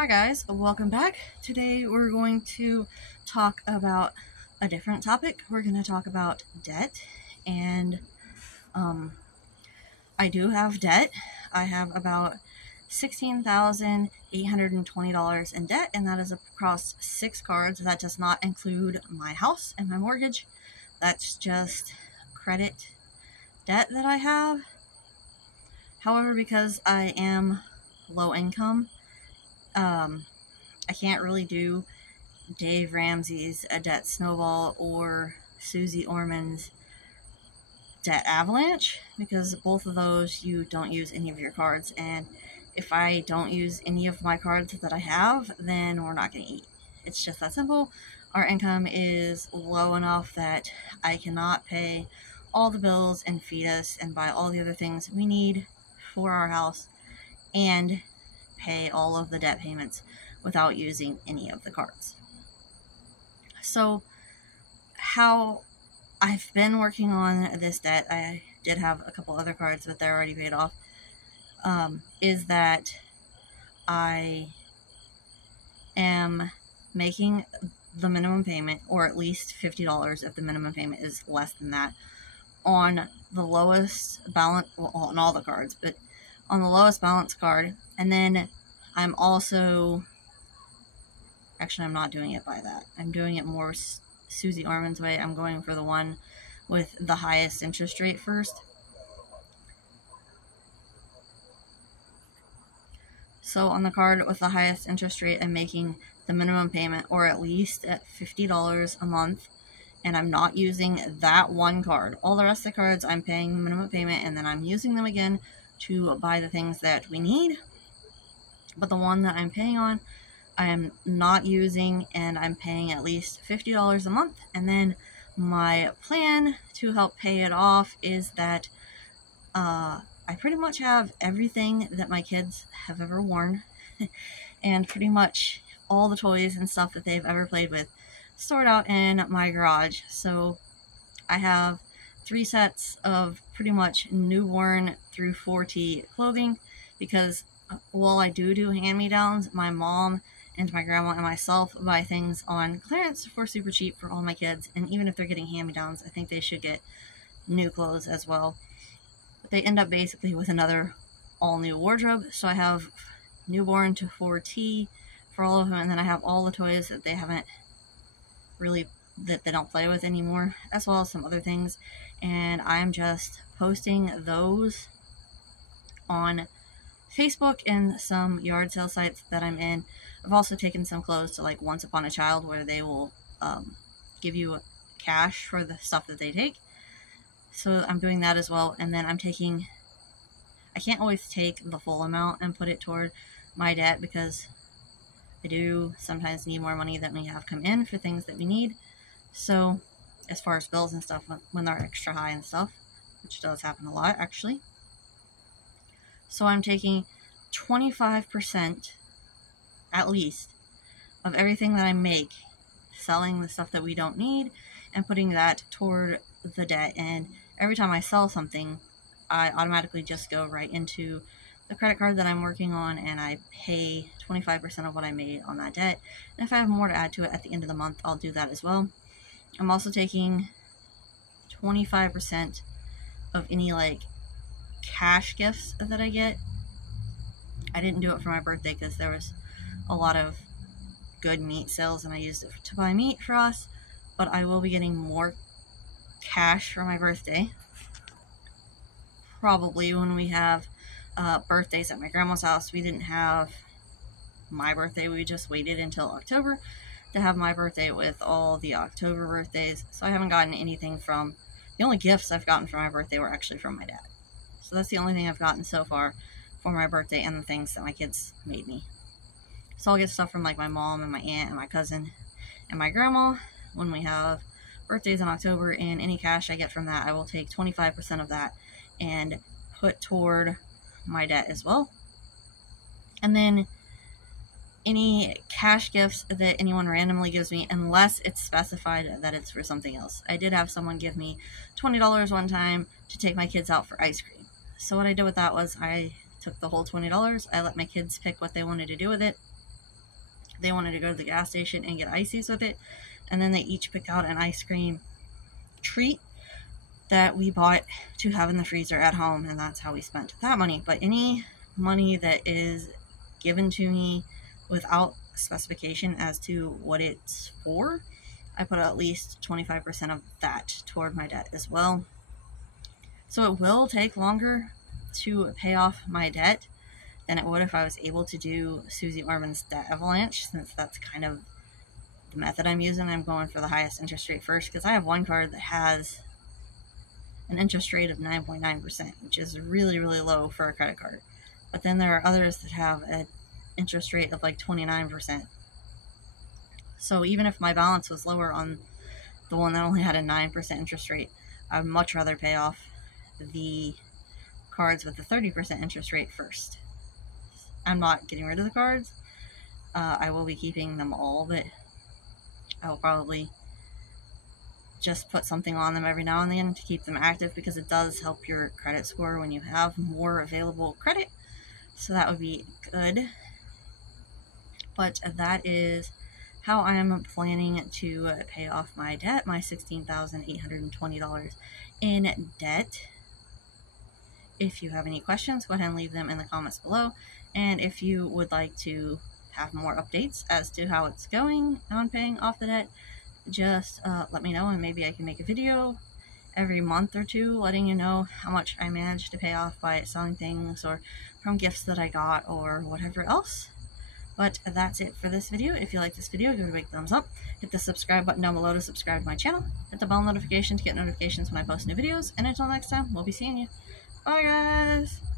Hi guys, welcome back. Today we're going to talk about a different topic. We're going to talk about debt, and I do have debt. I have about $16,820 in debt, and that is across 6 cards. That does not include my house and my mortgage. That's just credit debt that I have. However, because I am low income, I can't really do Dave Ramsey's debt snowball or Suze Orman's debt avalanche, because both of those you don't use any of your cards, and if I don't use any of my cards that I have, then we're not going to eat. It's just that simple. Our income is low enough that I cannot pay all the bills and feed us and buy all the other things we need for our house and pay all of the debt payments without using any of the cards. So how I've been working on this debt, I did have a couple other cards, but they're already paid off, is that I am making the minimum payment, or at least $50 if the minimum payment is less than that, on the lowest balance, well, on all the cards, but on the lowest balance card. And then I'm also, actually I'm not doing it by that. I'm doing it more Suze Orman's way. I'm going for the one with the highest interest rate first. So on the card with the highest interest rate, I'm making the minimum payment, or at least at $50 a month, and I'm not using that one card. All the rest of the cards I'm paying the minimum payment, and then I'm using them again to buy the things that we need. But the one that I'm paying on, I am not using, and I'm paying at least $50 a month. And then my plan to help pay it off is that I pretty much have everything that my kids have ever worn and pretty much all the toys and stuff that they've ever played with stored out in my garage. So I have 3 sets of pretty much newborn through 4T clothing, because while I do hand-me-downs, my mom and my grandma and myself buy things on clearance for super cheap for all my kids. And even if they're getting hand-me-downs, I think they should get new clothes as well. But they end up basically with another all-new wardrobe. So I have newborn to 4T for all of them, and then I have all the toys that they haven't really, that they don't play with anymore, as well as some other things. And I'm just posting those on Facebook and some yard sale sites that I'm in. I've also taken some clothes to like Once Upon a Child, where they will give you cash for the stuff that they take. So I'm doing that as well. And then I'm taking, I can't always take the full amount and put it toward my debt, because I do sometimes need more money than we have come in for things that we need. So as far as bills and stuff, when they're extra high and stuff, which does happen a lot actually. So I'm taking 25% at least of everything that I make, selling the stuff that we don't need, and putting that toward the debt. And every time I sell something, I automatically just go right into the credit card that I'm working on, and I pay 25% of what I made on that debt. And if I have more to add to it at the end of the month, I'll do that as well. I'm also taking 25% of any like cash gifts that I get. I didn't do it for my birthday because there was a lot of good meat sales and I used it to buy meat for us, but I will be getting more cash for my birthday, probably when we have birthdays at my grandma's house. We didn't have my birthday, we just waited until October to have my birthday with all the October birthdays. So I haven't gotten anything from, the only gifts I've gotten for my birthday were actually from my dad. So that's the only thing I've gotten so far for my birthday, and the things that my kids made me. So I'll get stuff from like my mom and my aunt and my cousin and my grandma when we have birthdays in October, and any cash I get from that, I will take 25% of that and put toward my debt as well. And then any cash gifts that anyone randomly gives me, unless it's specified that it's for something else. I did have someone give me $20 one time to take my kids out for ice cream. So what I did with that was I took the whole $20, I let my kids pick what they wanted to do with it, They wanted to go to the gas station and get ices with it, and then they each picked out an ice cream treat that we bought to have in the freezer at home, and that's how we spent that money. But any money that is given to me without specification as to what it's for, I put at least 25% of that toward my debt as well. So it will take longer to pay off my debt than it would if I was able to do Suze Orman's debt avalanche, since that's kind of the method I'm using. I'm going for the highest interest rate first, because I have one card that has an interest rate of 9.9%, which is really, really low for a credit card. But then there are others that have an interest rate of like 29%. So even if my balance was lower on the one that only had a 9% interest rate, I would much rather pay off the cards with the 30% interest rate first. I'm not getting rid of the cards. I will be keeping them all, but I will probably just put something on them every now and then to keep them active, because it does help your credit score when you have more available credit. So that would be good. But that is how I am planning to pay off my debt, my $16,820 in debt. If you have any questions, go ahead and leave them in the comments below. And if you would like to have more updates as to how it's going on paying off the debt, just let me know, and maybe I can make a video every month or two letting you know how much I managed to pay off by selling things or from gifts that I got or whatever else. But that's it for this video. If you like this video, give it a big thumbs up. Hit the subscribe button down below to subscribe to my channel. Hit the bell notification to get notifications when I post new videos. And until next time, we'll be seeing you. Bye, guys!